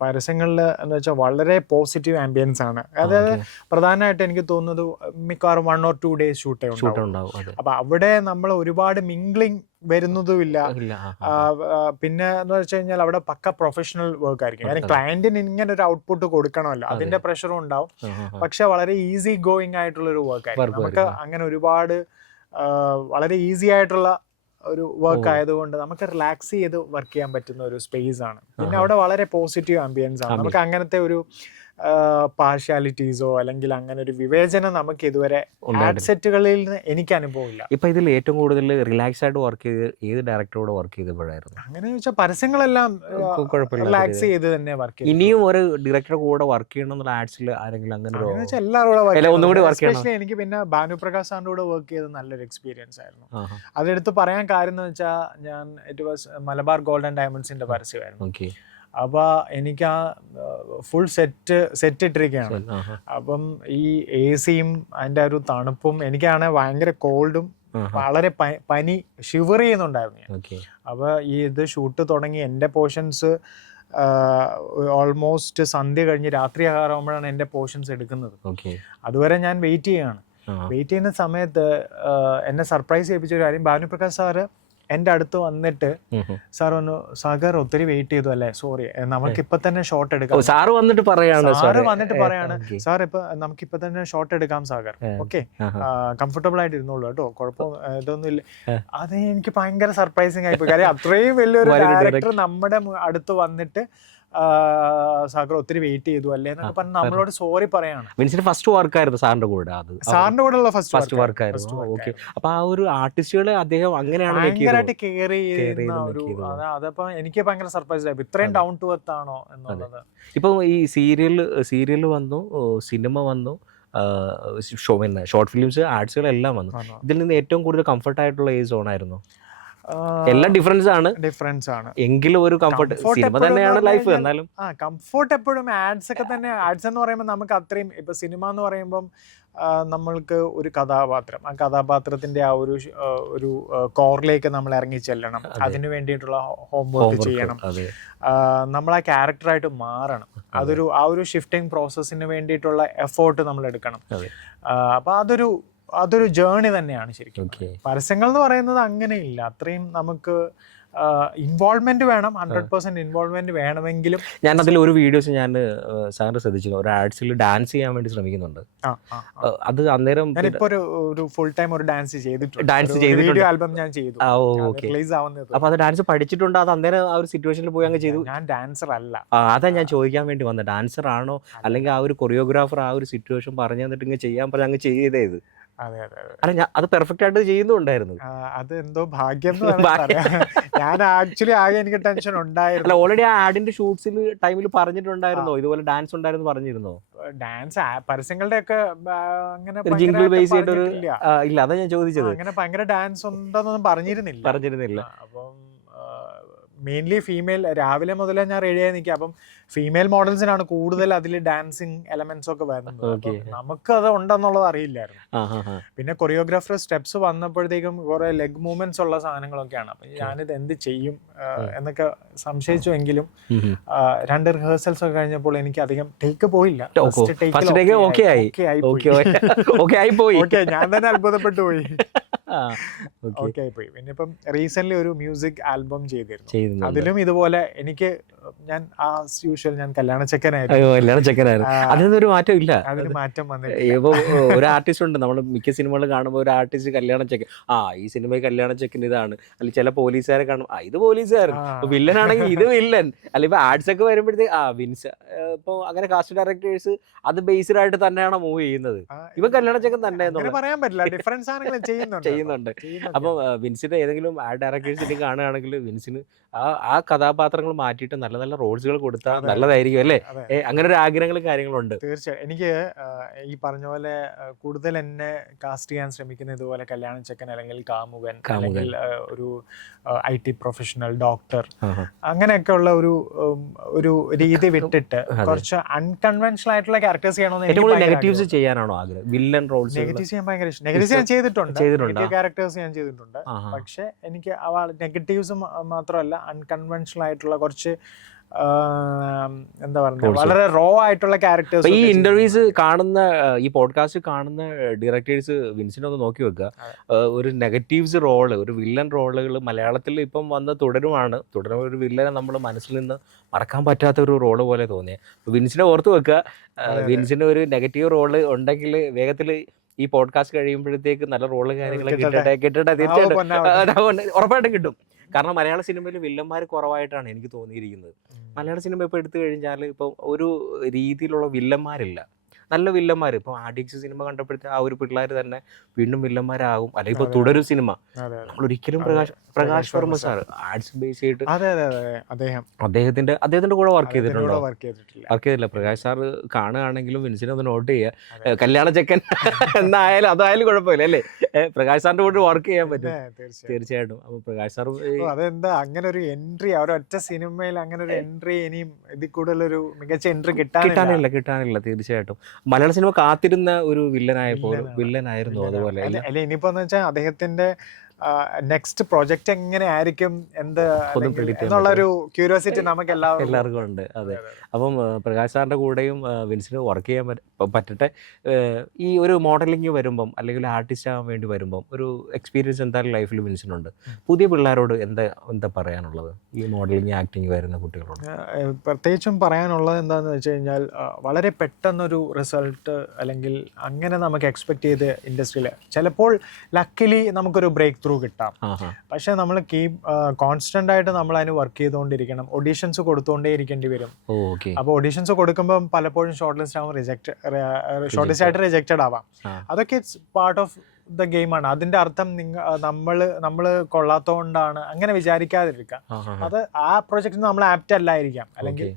പരസ്യങ്ങളിൽ എന്ന് വെച്ചാൽ വളരെ പോസിറ്റീവ് ആംബിയൻസ് ആണ്. അതായത് പ്രധാനമായിട്ട് എനിക്ക് തോന്നുന്നത് മിക്കവാറും 1 or 2 days ഷൂട്ടേ ഉണ്ടാവും. അപ്പൊ അവിടെ നമ്മൾ ഒരുപാട് മിംഗ്ലിംഗ് വരുന്നതുമില്ല. പിന്നെ എന്ന് വെച്ച് കഴിഞ്ഞാൽ അവിടെ പക്ക പ്രൊഫഷണൽ വർക്ക് ആയിരിക്കും. കാരണം ക്ലയന്റിന് ഇങ്ങനെ ഒരു ഔട്ട്പുട്ട് കൊടുക്കണമല്ലോ, അതിന്റെ പ്രഷറും ഉണ്ടാവും. പക്ഷെ വളരെ ഈസി ഗോയിങ് ആയിട്ടുള്ള ഒരു വർക്ക് ആയിരിക്കും. നമുക്ക് അങ്ങനെ ഒരുപാട് വളരെ ഈസി ആയിട്ടുള്ള ഒരു വർക്ക് ആയതുകൊണ്ട് നമുക്ക് റിലാക്സ് ചെയ്ത് വർക്ക് ചെയ്യാൻ പറ്റുന്ന ഒരു സ്പേസ് ആണ്. പിന്നെ അവിടെ വളരെ പോസിറ്റീവ് ആംബിയൻസ് ആണ്. നമുക്ക് അങ്ങനത്തെ ഒരു പാർഷ്യാലിറ്റീസോ അല്ലെങ്കിൽ അങ്ങനെ ഒരു വിവേചനം നമുക്ക് ഇതുവരെ സെറ്റുകളിൽ നിന്ന് എനിക്ക് അനുഭവമില്ല. ഇപ്പൊ ഇതിൽ ഏറ്റവും കൂടുതൽ റിലാക്സ് ആയിട്ട് വർക്ക് ചെയ്ത് ഏത് ഡയറക്ടറോട് വർക്ക് ചെയ്തപ്പോഴായിരുന്നു? അങ്ങനെ വെച്ചാൽ പരസ്യങ്ങളെല്ലാം റിലാക്സ് ചെയ്ത് തന്നെ വർക്ക് ചെയ്യും. ഇനിയും ഒരു ഡയറക്ടറെ കൂടെ വർക്ക് ചെയ്യണം എന്നുള്ള ആഡ്സിൽ ആരെങ്കിലും അങ്ങനെ എല്ലാവരും എനിക്ക് പിന്നെ ഭാനുപ്രകാശ് സാറിന്റെ കൂടെ വർക്ക് ചെയ്ത് നല്ലൊരു എക്സ്പീരിയൻസ് ആയിരുന്നു. അതെടുത്ത് പറയാൻ കാര്യം എന്ന് വെച്ചാൽ ഞാൻ it was Malabar gold and ഡയമണ്ട്സിന്റെ പരസ്യമായിരുന്നു. അപ്പൊ എനിക്ക് ആ ഫുൾ സെറ്റ് ഇട്ടിരിക്കുകയാണ്. അപ്പം ഈ AC-യും അതിന്റെ ഒരു തണുപ്പും, എനിക്കാണെങ്കിൽ ഭയങ്കര കോൾഡും വളരെ പനി ഷിവർ ചെയ്യുന്നുണ്ടായിരുന്നു ഞാൻ. അപ്പൊ ഈ ഇത് ഷൂട്ട് തുടങ്ങി എൻ്റെ പോർഷൻസ് ഓൾമോസ്റ്റ് സന്ധ്യ കഴിഞ്ഞ് രാത്രി ആകാറാകുമ്പോഴാണ് എൻ്റെ പോർഷൻസ് എടുക്കുന്നത്. അതുവരെ ഞാൻ വെയിറ്റ് ചെയ്യാണ്. വെയിറ്റ് ചെയ്യുന്ന സമയത്ത് എന്നെ സർപ്രൈസ് ചെയ്യിപ്പിച്ച ഒരു കാര്യം, ഭാനുപ്രകാശ് സാറ് എൻ്റെ അടുത്ത് വന്നിട്ട് സാർ പറഞ്ഞു, സാഗർ ഒത്തിരി വെയിറ്റ് ചെയ്തു അല്ലേ, സോറി നമുക്കിപ്പൊ തന്നെ ഷോട്ട് എടുക്കാം. സാറ് വന്നിട്ട് പറയാണ് സാർ ഇപ്പൊ നമുക്കിപ്പൊ തന്നെ ഷോട്ട് എടുക്കാം സാഗർ, ഓക്കെ കംഫർട്ടബിൾ ആയിട്ട് ഇരുന്നോളൂ കേട്ടോ, കുഴപ്പം ഇതൊന്നും ഇല്ല. അത് എനിക്ക് ഭയങ്കര സർപ്രൈസിങ് ആയിപ്പോയി. കാര്യം അത്രയും വലിയൊരു ഡയറക്ടർ നമ്മുടെ അടുത്ത് വന്നിട്ട് സാഗർ ഒത്തിരി വെയിറ്റ് ചെയ്തു അല്ലേ എന്നൊക്കെ പറഞ്ഞ് നമ്മളോട് സോറി പറയാണ്. ഫസ്റ്റ് വർക്കായിരുന്നു സാറിന്റെ കൂടെ, സാറിന്റെ കൂടെ ഉള്ള ഫസ്റ്റ് വർക്കായിരുന്നു. ഓക്കെ. അപ്പൊ ആ ഒരു ആർട്ടിസ്റ്റുകളെ അദ്ദേഹം അങ്ങനെയാണ് ഭയങ്കരമായിട്ട് കെയർ ചെയ്യുന്ന ഒരു, അതപ്പോ എനിക്ക് ഭയങ്കര സർപ്രൈസ് ആയി, ഇത്രയും ഡൗൺ ടു എർത്ത് ആണോ എന്നുള്ളത്. ഇപ്പൊ ഈ സീരിയൽ വന്നു, സിനിമ വന്നു, ഷോർട്ട് ഫിലിംസ്, ആർട്സുകളെല്ലാം വന്നു. ഇതിൽ നിന്ന് ഏറ്റവും കൂടുതൽ കംഫർട്ട് ആയിട്ടുള്ള ഏത് സോൺ ആയിരുന്നു? എല്ലാം ഡിഫറൻസ് ആണ് എങ്കിലും ഒരു കംഫർട്ട്, സിനിമ തന്നെയാണ് ലൈഫ്. എന്നാലും കംഫർട്ട് എപ്പോഴും ആഡ്സ് ഒക്കെ തന്നെ. ആഡ്സ് എന്ന് പറയുമ്പോൾ നമുക്ക് അത്രയും, ഇപ്പൊ സിനിമ എന്ന് പറയുമ്പം നമ്മൾക്ക് ഒരു കഥാപാത്രം, ആ കഥാപാത്രത്തിന്റെ ആ ഒരു കോറിലേക്ക് നമ്മൾ ഇറങ്ങി ചെല്ലണം, അതിനു വേണ്ടിയിട്ടുള്ള ഹോംവർക്ക് ചെയ്യണം, നമ്മൾ ആ ക്യാരക്ടറായിട്ട് മാറണം. ആ ഒരു ഷിഫ്റ്റിംഗ് പ്രോസസ്സിന് വേണ്ടിയിട്ടുള്ള എഫേർട്ട് നമ്മൾ എടുക്കണം. അപ്പൊ അതൊരു ജേർണി തന്നെയാണ് ശരിക്കും. പരസ്യങ്ങൾ എന്ന് പറയുന്നത് അങ്ങനെയില്ല, അത്രയും നമുക്ക് ഇൻവോൾവ്മെന്റ് വേണം, 100% ഇൻവോൾവ്മെന്റ് വേണമെങ്കിലും. ഞാൻ അതിൽ ഒരു വീഡിയോസ് ഞാൻ സാറിന് ശ്രദ്ധിച്ചിരുന്നു, ഒരു ആഡ്സിൽ ഡാൻസ് ചെയ്യാൻ വേണ്ടി ശ്രമിക്കുന്നുണ്ട്. അത് അന്നേരം ഒരു ഫുൾ ടൈം ഒരു ഡാൻസ് ചെയ്തിട്ടുണ്ട്, ആൽബം ഞാൻ ചെയ്തു. അപ്പൊ അത് ഡാൻസ് പഠിച്ചിട്ടുണ്ട്? അത് അന്നേരം ആ ഒരു സിറ്റുവേഷനിൽ പോയി അങ്ങ് ചെയ്തു? ഞാൻ ഡാൻസർ അല്ല. അതാ ഞാൻ ചോദിക്കാൻ വേണ്ടി വന്നത്, ഡാൻസർ ആണോ അല്ലെങ്കിൽ ആ ഒരു കൊറിയോഗ്രാഫർ ആ ഒരു സിറ്റുവേഷൻ പറഞ്ഞു തന്നിട്ട് ഇങ്ങനെ ചെയ്യാൻ പറഞ്ഞ് അങ്ങ് ചെയ്തേത്? അല്ല, അത് പെർഫെക്റ്റ് ആയിട്ട് ചെയ്യുന്നുണ്ടായിരുന്നു. അത് എന്തോ ഭാഗ്യം. ഞാൻ ആക്ച്വലി ആകെ എനിക്ക് ടെൻഷൻ ഉണ്ടായിരുന്നു. ഓൾറെഡി ആ ആഡിന്റെ ഷൂട്ട്സിൽ ടൈമിൽ പറഞ്ഞിട്ടുണ്ടായിരുന്നോ ഇതുപോലെ ഡാൻസ് ഉണ്ടായിരുന്നു? പറഞ്ഞിരുന്നോ? ഡാൻസ് പരസ്യങ്ങളുടെ ഒക്കെ അങ്ങനെ ജിംഗിൾ ബേസ് ചെയ്തിട്ടൊരു ഇല്ല, അതാ ഞാൻ ചോദിച്ചത്. അങ്ങനെ ഭയങ്കര ഡാൻസ് ഉണ്ടെന്നൊന്നും പറഞ്ഞിരുന്നില്ല. അപ്പം മെയിൻലി ഫീമെയിൽ, രാവിലെ മുതലേ ഞാൻ റെഡിയായി നിൽക്കുക. അപ്പം ഫീമെയിൽ മോഡൽസിനാണ് കൂടുതൽ അതിൽ ഡാൻസിങ് എലമെന്റ്സ് ഒക്കെ വരുന്നത്. നമുക്ക് അത് ഉണ്ടെന്നുള്ളത് അറിയില്ലായിരുന്നു. പിന്നെ കൊറിയോഗ്രാഫർ സ്റ്റെപ്സ് വന്നപ്പോഴത്തേക്കും കുറെ ലെഗ് മൂവ്മെന്റ്സ് ഉള്ള സാധനങ്ങളൊക്കെയാണ്. അപ്പൊ ഞാനിത് എന്ത് ചെയ്യും എന്നൊക്കെ സംശയിച്ചു. എങ്കിലും 2 റിഹേഴ്സൽസ് ഒക്കെ കഴിഞ്ഞപ്പോൾ എനിക്ക് അധികം ടേക്ക് പോയില്ല. ഞാൻ തന്നെ അത്ഭുതപ്പെട്ടു പോയി. ഓക്കെ ആയിപ്പോയി. പിന്നെ ഇപ്പം റീസെന്റ് ഒരു മ്യൂസിക് ആൽബം ചെയ്തിരുന്നു. ചെയ്യുന്നുണ്ട്. അതിലും ഇതുപോലെ എനിക്ക് ഞാൻ യൂഷ്വൽ ഞാൻ കല്യാണ ചെക്കനായിരുന്നു. അയ്യോ കല്യാണ ചെക്കനായിരുന്നു. അതിനൊരു മാറ്റം ഇല്ല. അതിന് മാറ്റം വന്നിട്ട് ഇപ്പൊ ഒരു ആർട്ടിസ്റ്റ് ഉണ്ട്, നമ്മൾ മിക്ക സിനിമകൾ കാണുമ്പോൾ ഒരു ആർട്ടിസ്റ്റ് കല്യാണ ചെക്കൻ, ഈ സിനിമയിൽ കല്യാണ ചെക്കൻ ഇതാണ്, അല്ലെങ്കിൽ ചില പോലീസുകാരെ കാണും ഇത് പോലീസുകാരൻ, വില്ലൻ ആണെങ്കിൽ ഇത് വില്ലൻ, അല്ല ഇപ്പൊ ആർട്സ് ഒക്കെ വരുമ്പോഴത്തേക്ക് വിൻസ്. ഇപ്പൊ അങ്ങനെ കാസ്റ്റ് ഡയറക്ടേഴ്സ് അത് ബേസ്ഡ് ആയിട്ട് തന്നെയാണ് മൂവ് ചെയ്യുന്നത്. ഇവ കല്യാണ ചെക്കൻ തന്നെ പറയാൻ പറ്റില്ല, ഡിഫറൻസ് ആണെങ്കിലും ചെയ്യുന്നുണ്ട്. അപ്പൊ വിൻസിന്റെ ഏതെങ്കിലും ആർട്ട് ഡയറക്ടേഴ്സിന് കാണുകയാണെങ്കിൽ വിൻസിന് ആ കഥാപാത്രങ്ങൾ മാറ്റിയിട്ട് നല്ല നല്ല റോൾസുകൾ കൊടുത്താൽ നല്ലതായിരിക്കും അല്ലേ? അങ്ങനെ ഒരു ആഗ്രഹങ്ങളും കാര്യങ്ങളുണ്ട്. തീർച്ചയായും. എനിക്ക് ഈ പറഞ്ഞ പോലെ കൂടുതൽ എന്നെ കാസ്റ്റ് ചെയ്യാൻ ശ്രമിക്കുന്ന ഇതുപോലെ കല്യാണ ചെക്കൻ അല്ലെങ്കിൽ കാമുകൻ അല്ലെങ്കിൽ ഒരു IT പ്രൊഫഷണൽ ഡോക്ടർ അങ്ങനെയൊക്കെ ഉള്ള ഒരു രീതി വിട്ടിട്ട് കുറച്ച് അൺകൺവെൻഷണൽ ആയിട്ടുള്ള ക്യാരക്ടേഴ്സ് ചെയ്യണമെന്ന്. നെഗറ്റീവ്സ് ചെയ്യാനാണോ ആഗ്രഹം? Villain Rolls? നെഗറ്റീവ്സ് ചെയ്യാൻ ഭയങ്കര ഇഷ്ടം. നെഗറ്റീവ്സ് ഞാൻ ചെയ്തിട്ടുണ്ട്, ക്യാരക്ടേഴ്സ് ഞാൻ ചെയ്തിട്ടുണ്ട്. പക്ഷെ എനിക്ക് നെഗറ്റീവ്സ് മാത്രമല്ല, അൺകൺവെൻഷണൽ ആയിട്ടുള്ള കുറച്ച് എന്താ പറയുക, വളരെ റോ ആയിട്ടുള്ള ക്യാരക്ടേഴ്സ്. ഈ ഇന്റർവ്യൂസ് കാണുന്ന, ഈ പോഡ്കാസ്റ്റ് കാണുന്ന ഡയറക്ടേഴ്സ് വിൻസിനൊന്ന് നോക്കി വെക്കുക. ഒരു നെഗറ്റീവ്സ് റോള്, ഒരു വില്ലൻ റോളുകൾ മലയാളത്തിൽ ഇപ്പം വന്ന് തുടരുന്ന ഒരു വില്ലനെ നമ്മൾ മനസ്സിൽ നിന്ന് മറക്കാൻ പറ്റാത്ത ഒരു റോള് പോലെ തോന്നിയ വിൻസിനെ ഓർത്ത് വെക്കുക. വിൻസിന് ഒരു നെഗറ്റീവ് റോള് ഉണ്ടെങ്കിൽ വേഗത്തിൽ ഈ പോഡ്കാസ്റ്റ് കഴിയുമ്പോഴത്തേക്ക് നല്ല റോള് കാര്യങ്ങളൊക്കെ കിട്ടട്ടെ. തീർച്ചയായിട്ടും ഉറപ്പായിട്ടും കിട്ടും. കാരണം മലയാള സിനിമയിൽ വില്ലന്മാർ കുറവായിട്ടാണ് എനിക്ക് തോന്നിയിരിക്കുന്നത്. മലയാള സിനിമ ഇപ്പോൾ എടുത്തു കഴിഞ്ഞാൽ ഇപ്പം ഒരു രീതിയിലുള്ള വില്ലന്മാരില്ല, നല്ല വില്ലന്മാർ. ഇപ്പോൾ ആഡിക്സ് സിനിമ കണ്ടപ്പോഴത്തെ ഒരു പിള്ളേർ തന്നെ വീണ്ടും വില്ലന്മാരാകും. അല്ലെങ്കിൽ ഇപ്പോൾ തുടരും സിനിമ നമ്മൾ ഒരിക്കലും Prakash Varma sir arts base ചെയ്തിട്ട് അദ്ദേഹത്തിന്റെ കൂടെ വർക്ക് ചെയ്തിട്ടില്ല. പ്രകാശ് സാർ കാണുകയാണെങ്കിലും വിൻസിനെ ഒന്ന് നോട്ട് ചെയ്യുക. കല്യാണ ചെക്കൻ എന്നായാലും അതായാലും കുഴപ്പമില്ല അല്ലേ? പ്രകാശ് സാറിന്റെ കൂടെ വർക്ക് ചെയ്യാൻ പറ്റും തീർച്ചയായിട്ടും. അപ്പൊ പ്രകാശ് സാർ അതെന്താ അങ്ങനെ ഒരു എൻട്രി, ഒരൊറ്റ സിനിമയിൽ അങ്ങനെ ഒരു എൻട്രി ഇനിയും ഇതിൽ കൂടുതലൊരു മികച്ച എൻട്രി കിട്ടാനില്ല തീർച്ചയായിട്ടും. മലയാള സിനിമ കാത്തിരുന്ന ഒരു വില്ലനായിരുന്നു അതുപോലെ. അല്ല ഇനിയിപ്പോ വെച്ചാൽ അദ്ദേഹത്തിന്റെ നെക്സ്റ്റ് പ്രൊജക്ട് എങ്ങനെ ആയിരിക്കും എന്നുള്ളൊരു ക്യൂരിയോസിറ്റി നമുക്ക് എല്ലാവർക്കും ഉണ്ട്. അതെ. അപ്പം പ്രകാശ് സാറിന്റെ കൂടെയും വിൻസിന് വർക്ക് ചെയ്യാൻ പറ്റട്ടെ. ഈ ഒരു മോഡലിംഗ് വരുമ്പം അല്ലെങ്കിൽ ആർട്ടിസ്റ്റ് ആവാൻ വേണ്ടി വരുമ്പം ഒരു എക്സ്പീരിയൻസ് എന്തായാലും ലൈഫിൽ വിൻസിനുണ്ട്. പുതിയ പിള്ളേരോട് എന്താ പറയാനുള്ളത് ഈ മോഡലിംഗ് ആക്ടിങ് വരുന്ന കുട്ടികളോട്? പ്രത്യേകിച്ചും പറയാനുള്ളത് എന്താണെന്ന് വെച്ച് കഴിഞ്ഞാൽ വളരെ പെട്ടെന്നൊരു റിസൾട്ട് അല്ലെങ്കിൽ അങ്ങനെ നമുക്ക് എക്സ്പെക്ട് ചെയ്ത് ഇൻഡസ്ട്രിയിൽ ചിലപ്പോൾ ലക്കിലി നമുക്കൊരു ബ്രേക്ക് ത്രൂ കിട്ടാം. പക്ഷെ നമ്മൾ കോൺസ്റ്റന്റ് ആയിട്ട് നമ്മൾ അതിന് വർക്ക് ചെയ്തുകൊണ്ടിരിക്കണം. ഓഡീഷൻസ് കൊടുത്തുകൊണ്ടേ ഇരിക്കേണ്ടി വരും. അപ്പോൾ ഓഡീഷൻസ് കൊടുക്കുമ്പോൾ പലപ്പോഴും ഷോർട്ട് ലിസ്റ്റ് ആയിട്ട് റിജക്റ്റഡ് ആവാം. അതൊക്കെ ഇറ്റ്സ് പാർട്ട് ഓഫ് ദ ഗെയിമാണ്. അതിന്റെ അർത്ഥം നമ്മള് കൊള്ളാത്തതുകൊണ്ടാണ് അങ്ങനെ വിചാരിക്കാതിരിക്കാം. അത് ആ പ്രൊജക്റ്റിന് നമ്മൾ ആപ്റ്റ് അല്ലായിരിക്കാം, അല്ലെങ്കിൽ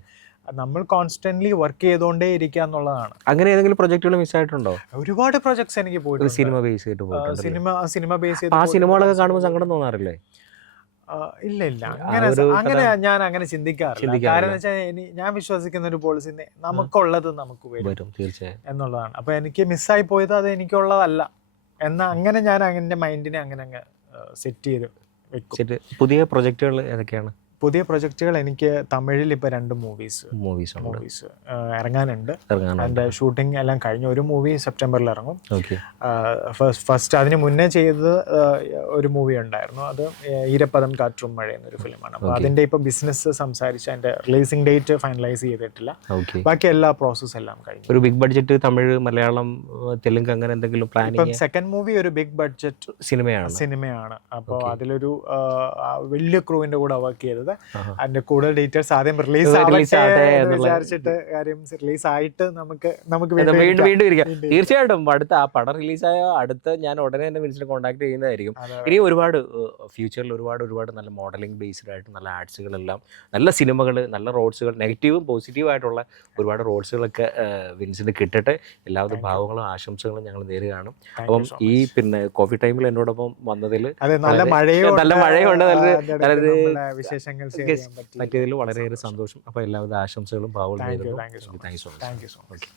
നമ്മൾ കോൺസ്റ്റന്റ്ലി വർക്ക് ചെയ്തുകൊണ്ടേ ഇരിക്കുക എന്നുള്ളതാണ്. അങ്ങനെ ഏതെങ്കിലും പ്രൊജക്ടുകൾ മിസ് ആയിട്ടുണ്ടോ? ഒരുപാട് പ്രൊജക്ട്സ് എനിക്ക് പോയിട്ടുണ്ട്. സിനിമ ബേസ് ചെയ്തിട്ട് സിനിമ ബേസ് ചെയ്ത് ആ സിനിമകളൊക്കെ കാണുമ്പോൾ സങ്കടം തോന്നാറില്ലേ? ഇല്ല അങ്ങനെ ഞാൻ അങ്ങനെ ചിന്തിക്കാറില്ല. കാരണം വെച്ചാൽ ഞാൻ വിശ്വസിക്കുന്ന ഒരു പോളിസി നമുക്കുള്ളത് നമുക്ക് വരും തീർച്ചയായും എന്നുള്ളതാണ്. അപ്പൊ എനിക്ക് മിസ്സായി പോയത് അത് എനിക്കുള്ളതല്ല എന്നാ അങ്ങനെ ഞാൻ എന്റെ മൈൻഡിനെ അങ്ങനെ സെറ്റ് ചെയ്ത് വെക്കും. പുതിയ പ്രൊജക്ടുകൾ ഏതൊക്കെയാണ്? പുതിയ പ്രൊജക്റ്റുകൾ എനിക്ക് തമിഴിൽ ഇപ്പോൾ 2 മൂവീസ് ഇറങ്ങാനുണ്ട്. അതിൻ്റെ ഷൂട്ടിംഗ് എല്ലാം കഴിഞ്ഞു. ഒരു മൂവി സെപ്റ്റംബറിൽ ഇറങ്ങും. ഫസ്റ്റ് അതിന് മുന്നേ ചെയ്തത് ഒരു മൂവി ഉണ്ടായിരുന്നു, അത് ഈരപ്പദം കാറ്റും മഴ എന്നൊരു ഫിലിമാണ്. അപ്പോൾ അതിൻ്റെ ഇപ്പോൾ ബിസിനസ് സംസാരിച്ച് അതിൻ്റെ റിലീസിംഗ് ഡേറ്റ് ഫൈനലൈസ് ചെയ്തിട്ടില്ല. ബാക്കി എല്ലാ പ്രോസസ് എല്ലാം കഴിഞ്ഞു. ഒരു ബിഗ് ബഡ്ജറ്റ് തമിഴ്, മലയാളം, തെലുങ്ക് അങ്ങനെ എന്തെങ്കിലും പ്ലാൻ? ഇപ്പം സെക്കൻഡ് മൂവി ഒരു ബിഗ് ബഡ്ജറ്റ് സിനിമയാണ്. അപ്പോൾ അതിലൊരു വലിയ ക്രൂവിൻ്റെ കൂടെ വർക്ക് ചെയ്തത്. അതിന്റെ കൂടുതൽ ഡീറ്റെയിൽസ് ആദ്യം റിലീസ് വിചാരിച്ചിട്ട് കാര്യം റിലീസ് ആയിട്ട് നമുക്ക് വീണ്ടും ഇരിക്കാം. തീർച്ചയായിട്ടും അടുത്ത ആ പടം റിലീസായ അടുത്ത ഞാൻ ഉടനെ തന്നെ വിൻസിനെ കോൺടാക്ട് ചെയ്യുന്നതായിരിക്കും. ഇനി ഒരുപാട് ഫ്യൂച്ചറിൽ ഒരുപാട് നല്ല മോഡലിംഗ് ബേസ്ഡ് ആയിട്ട് നല്ല ആർട്സുകളെല്ലാം, നല്ല സിനിമകൾ, നല്ല റോഡ്സുകൾ, നെഗറ്റീവും പോസിറ്റീവും ആയിട്ടുള്ള ഒരുപാട് റോഡ്സുകളൊക്കെ വിൻസിന് കിട്ടട്ടെ. എല്ലാവിധ ഭാവങ്ങളും ആശംസകളും ഞങ്ങൾ നേരുകയാണ്. അപ്പം ഈ കോവിഡ് ടൈമിൽ എന്നോടൊപ്പം വന്നതിൽ നല്ല മഴയുണ്ട്, വിശേഷങ്ങൾ പറ്റിയതിൽ വളരെയേറെ സന്തോഷം. അപ്പോൾ എല്ലാവിധ ആശംസകളും ഭാവങ്ങളും. Thank you so much.